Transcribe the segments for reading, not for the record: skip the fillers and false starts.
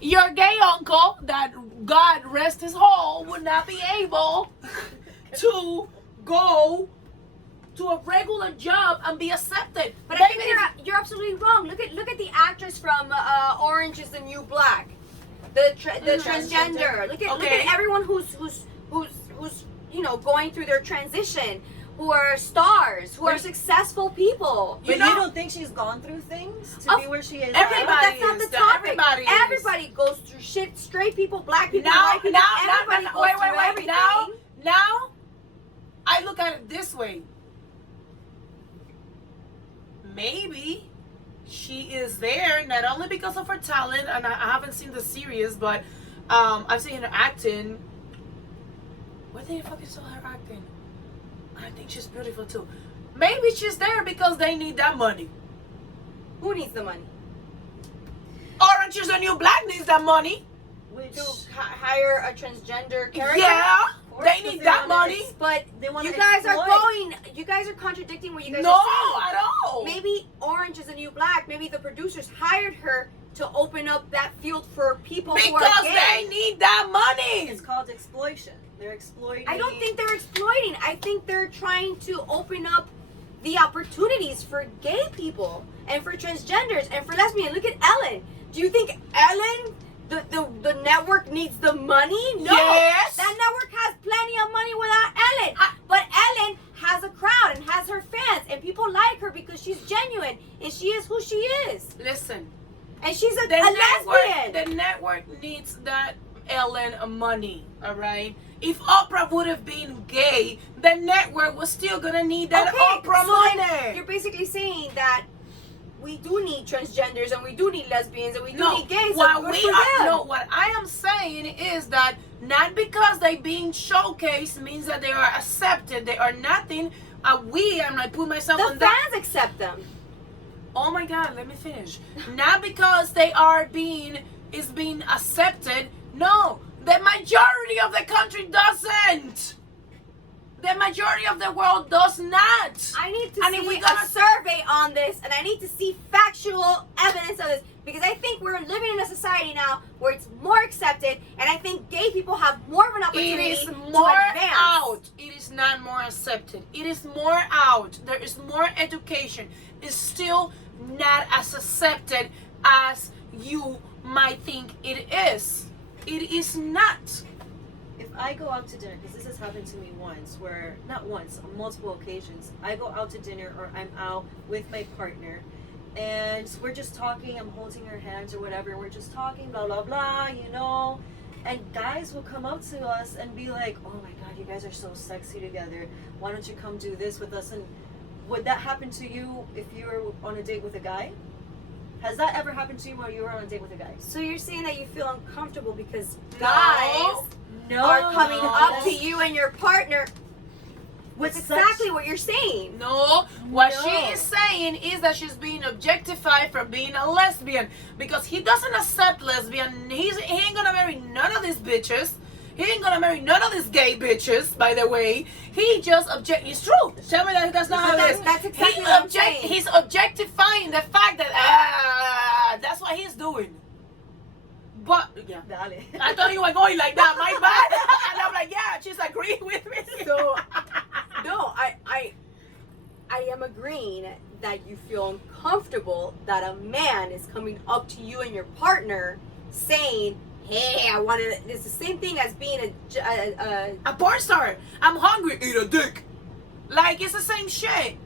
your gay uncle, that God rest his soul, would not be able to go to a regular job and be accepted. But I think you're absolutely wrong. Look at the actress from Orange Is the New Black, the transgender. Look at everyone who's going through their transition, who are stars, who are successful people. But you don't think she's gone through things to be where she is? Everybody, but that's not the topic. Everybody goes through shit. Straight people, black people, white people. Everybody goes through everything. Now, I look at it this way. Maybe she is there not only because of her talent, and I haven't seen the series, but I've seen her acting. Where the fuck is her acting? I think she's beautiful too. Maybe she's there because they need that money. Who needs the money? Orange Is the New Black needs that money. To hire a transgender character? Yeah, they need that money. But you guys are contradicting what you guys are saying. No, at all. Maybe Orange Is the New Black, maybe the producers hired her to open up that field for people who are gay. Because they need that money. It's called exploitation. They're exploiting. I don't think they're exploiting. I think they're trying to open up the opportunities for gay people and for transgenders and for lesbians. Look at Ellen. Do you think Ellen, the network, needs the money? No. Yes. That network has plenty of money without Ellen. But Ellen has a crowd and has her fans, and people like her because she's genuine and she is who she is. Listen. And she's a lesbian. The network needs that Ellen money, all right? If Oprah would have been gay, the network was still gonna need that Oprah money. You're basically saying that we do need transgenders and we do need lesbians and we do need gays. What I am saying is that not because they being showcased means that they are accepted. They are nothing. I put myself on that. The fans accept them. Oh my God, let me finish. Not because they are being accepted. No, the majority of the country doesn't. The majority of the world does not. I need to see a survey on this, and I need to see factual evidence of this, because I think we're living in a society now where it's more accepted, and I think gay people have more of an opportunity to advance. It is not more accepted. It is more out. There is more education. It's still not as accepted as you might think it is. It is not. If I go out to dinner, because this has happened to me once, not once, on multiple occasions, I go out to dinner or I'm out with my partner and we're just talking, I'm holding her hands or whatever, and we're just talking, blah, blah, blah, and guys will come up to us and be like, oh my God, you guys are so sexy together. Why don't you come do this with us? And would that happen to you if you were on a date with a guy? Has that ever happened to you while you were on a date with a guy? So you're saying that you feel uncomfortable because guys are coming up to you and your partner. That's exactly what you're saying. No, what she is saying is that she's being objectified for being a lesbian, because he doesn't accept lesbian. He ain't gonna marry none of these bitches. He ain't gonna marry none of these gay bitches, by the way. He just It's true. Tell me that that's not how it is. That's exactly what I'm saying. He's objectifying the fact that that's what he's doing. But yeah, I thought you were going like that. My bad. And I'm like, yeah, she's agreeing with me. So no, I am agreeing that you feel uncomfortable that a man is coming up to you and your partner saying, hey, I want to. It's the same thing as being a porn star. I'm hungry. Eat a dick. Like, it's the same shit.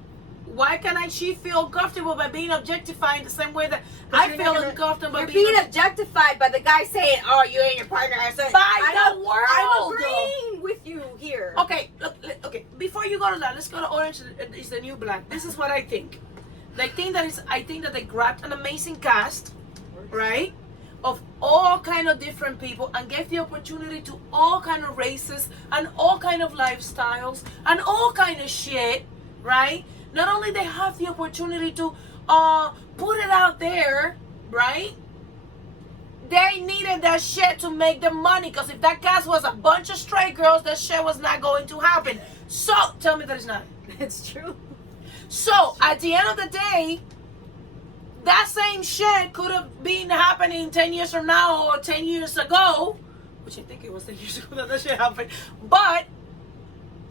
Why can't she feel comfortable by being objectified the same way that I feel uncomfortable? You're being objectified by the guy saying, "Oh, you and your partner are so." By the world. I'm agreeing with you here. Okay, look, okay. Before you go to that, let's go to Orange Is the New Black. This is what I think. I think that they grabbed an amazing cast, right, of all kind of different people, and gave the opportunity to all kind of races and all kind of lifestyles and all kind of shit, right? Not only they have the opportunity to put it out there, right? They needed that shit to make the money, because if that cast was a bunch of straight girls, that shit was not going to happen. So tell me that it's not. It's true. So at the end of the day, that same shit could have been happening 10 years from now or 10 years ago, which I think it was 10 years ago that that shit happened, but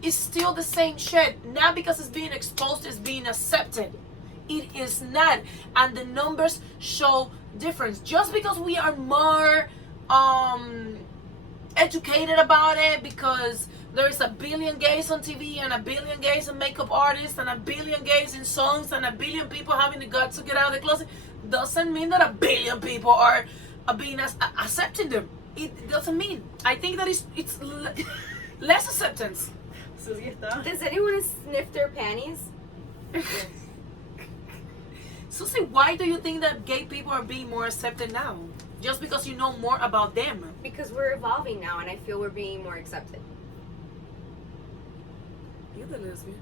it's still the same shit. Not because it's being exposed, it's being accepted. It is not. And the numbers show difference. Just because we are more educated about it, because there is a billion gays on TV and a billion gays in makeup artists and a billion gays in songs and a billion people having the guts to get out of the closet, doesn't mean that a billion people are being accepting them. It doesn't mean. I think that it's less acceptance. Does anyone sniff their panties? Susie, why do you think that gay people are being more accepted now? Just because you know more about them? Because we're evolving now, and I feel we're being more accepted. You're the lesbian.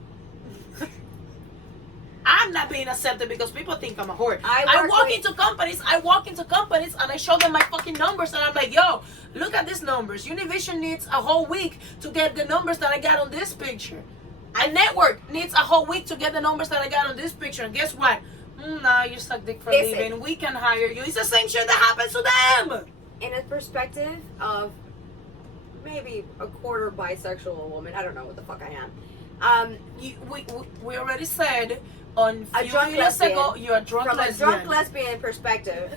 I'm not being accepted because people think I'm a whore. I walk into companies and I show them my fucking numbers and I'm like, yo, look at these numbers. Univision needs a whole week to get the numbers that I got on this picture. A network needs a whole week to get the numbers that I got on this picture. And guess what? Nah, you suck dick for leaving. We can hire you. It's the same shit that happens to them. In a perspective of maybe a quarter bisexual woman, I don't know what the fuck I am. We already said on a few drunk minutes lesbian. ago, you're a drunk From lesbian. a drunk lesbian perspective,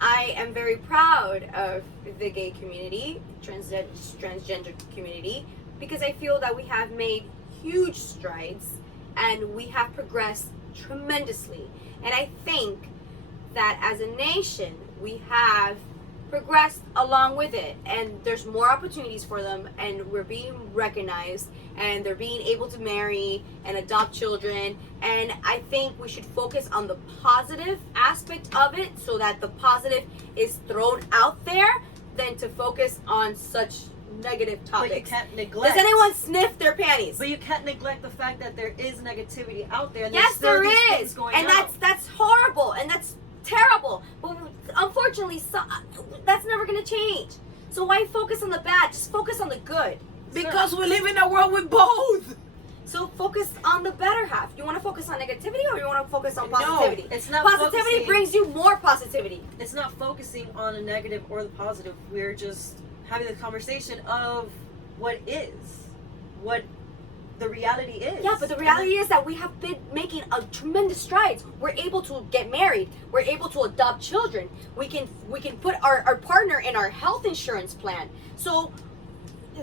I am very proud of the gay community, transgender community, because I feel that we have made huge strides and we have progressed tremendously. And I think that as a nation, we have progressed along with it, and there's more opportunities for them, and we're being recognized, and they're being able to marry and adopt children. And I think we should focus on the positive aspect of it, so that the positive is thrown out there, than to focus on such negative topics. But you can't neglect. Does anyone sniff their panties? But you can't neglect the fact that there is negativity out there. And Yes, there's still there these is, things going and on. that's horrible, and that's terrible. But unfortunately, that's never gonna change. So why focus on the bad? Just focus on the good. Because we live in a world with both. So focus on the better half. You want to focus on negativity, or you want to focus on positivity? No, it's not. Positivity focusing, brings you more positivity. It's not focusing on the negative or the positive. We're just having the conversation of what is, what the reality is. Yeah, but the reality is that we have been making a tremendous strides. We're able to get married. We're able to adopt children. We can put our partner in our health insurance plan. So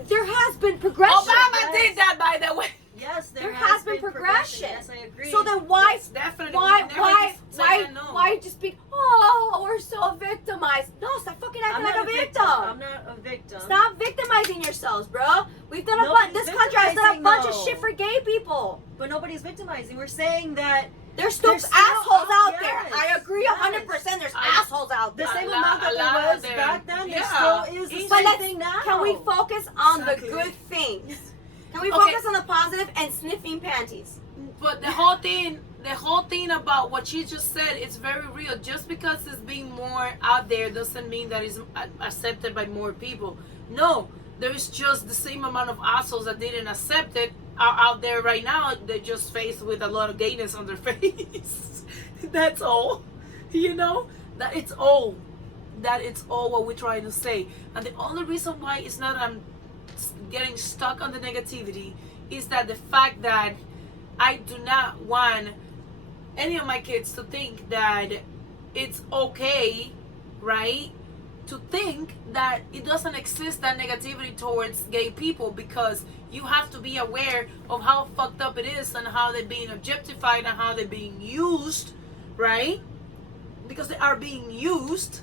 there has been progression. Obama did that, by the way. Yes, There has been progression. Yes, I agree. So then why Yes, definitely. why We never just say that, no. why just be, oh, we're so victimized? No, stop fucking acting like a victim. I'm not a victim. Stop victimizing yourselves, bro. We've done this country has done a victimizing, bunch of though. shit for gay people. But nobody's victimizing. We're saying that There's still There's still- assholes out yes, there. I agree 100%. There's assholes out the there. same lot- amount that a there lot was there. back then, Yeah. there still is the But same thing now. can we focus on Exactly. the good things? Can we Okay. focus on the positive and sniffing panties? But the whole thing about what you just said, it's very real. Just because it's being more out there doesn't mean that it's accepted by more people. No, there is just the same amount of assholes that didn't accept it are out there right now. They're just faced with a lot of gayness on their face. That's all. You know, that it's all what we're trying to say. And the only reason why it's not getting stuck on the negativity is that the fact that I do not want any of my kids to think that it's okay, right? To think that it doesn't exist, that negativity towards gay people, because you have to be aware of how fucked up it is and how they're being objectified and how they're being used, right? Because they are being used.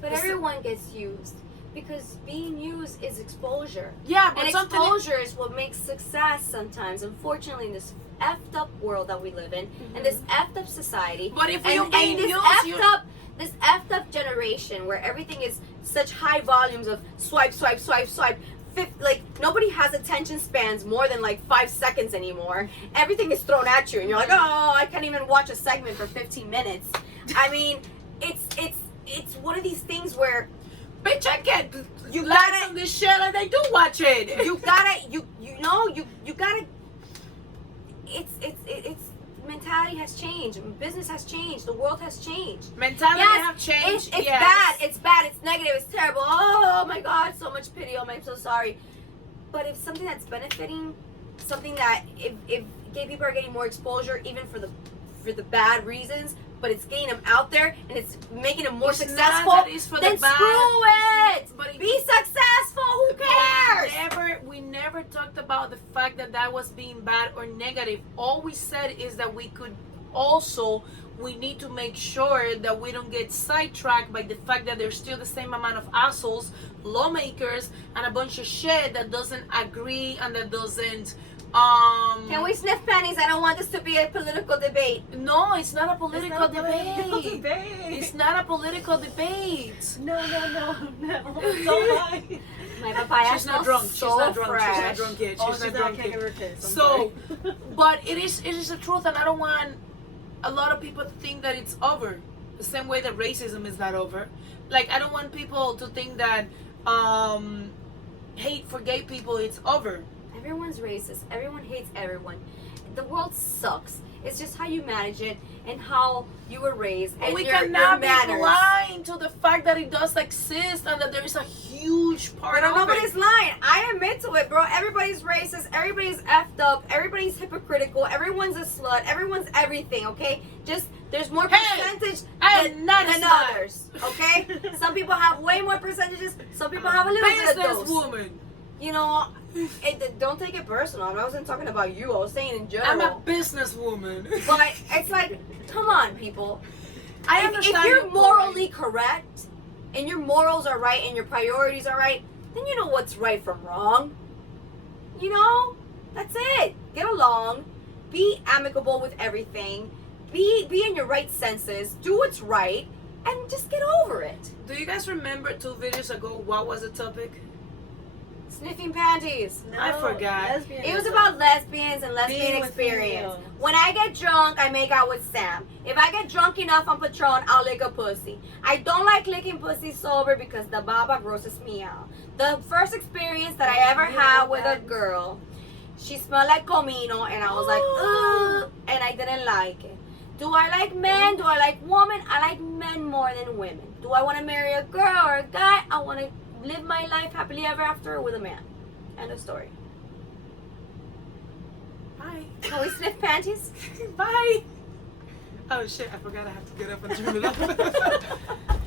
But everyone gets used, because being used is exposure. Yeah, but And something exposure is what makes success sometimes. Unfortunately, in this effed up world that we live in, and this effed up society, But if and, you're being and this used, this effed up generation where everything is such high volumes of swipe, swipe, swipe, swipe. Like, nobody has attention spans more than like 5 seconds anymore. Everything is thrown at you, and you're like, oh, I can't even watch a segment for 15 minutes. I mean, it's one of these things where bitch, I get You likes gotta- on this shit and they do watch it. you gotta you gotta it's mentality mentality has changed. Business has changed. The world has changed. Mentality Yes, have changed. It's yes. bad. It's bad. It's negative. It's terrible. Oh my God, so much pity. Oh my, I'm so sorry. But if something that's benefiting, something that if gay people are getting more exposure, even for the bad reasons, but it's getting them out there and it's making them more It's not successful, that it's for then the bad. screw it. But Be successful. Who cares? We never talked about the fact that that was being bad or negative. All we said is that we need to make sure that we don't get sidetracked by the fact that there's still the same amount of assholes, lawmakers, and a bunch of shit that doesn't agree and that doesn't Can we sniff panties? I don't want this to be a political debate. No, it's not a political It's not a political debate. debate. It's not a political debate. No. Don't lie. My papaya She's not smells drunk. So She's not drunk. fresh. She's not drunk yet. Oh, She's she's not drunk can't yet. give her kiss. I'm So, sorry. but it is the truth, and I don't want a lot of people to think that it's over. The same way that racism is not over. Like, I don't want people to think that hate for gay people it's over. Everyone's racist. Everyone hates everyone. The world sucks. It's just how you manage it and how you were raised But and we your cannot be manners. blind to the fact that it does exist and that there is a huge part But of nobody's it. lying. I admit to it, bro. Everybody's racist. Everybody's effed up. Everybody's hypocritical. Everyone's a slut. Everyone's everything. Okay, just there's more Hey, percentage I am not a than slut. others. Okay, some people have way more percentages. Some people have a little bit of those. Businesswoman. You know, don't take it personal. I wasn't talking about you. I was saying in general. I'm a businesswoman. But it's like, come on, people. I If understand you're your morally point. correct and your morals are right and your priorities are right, then you know what's right from wrong. You know, that's it. Get along, be amicable with everything, be in your right senses, do what's right, and just get over it. Do you guys remember 2 videos ago what was the topic? Sniffing panties. I forgot. It was about lesbians and lesbian Being with experience. females. When I get drunk, I make out with Sam. If I get drunk enough on Patron, I'll lick a pussy. I don't like licking pussy sober because the baba grosses me out. The first experience that I ever had with a girl, she smelled like comino, and I was like, ugh, and I didn't like it. Do I like men? Do I like women? I like men more than women. Do I want to marry a girl or a guy? I want to live my life happily ever after with a man. End of story. Bye. Can we sniff panties? Bye. Oh shit, I forgot I have to get up and turn it off.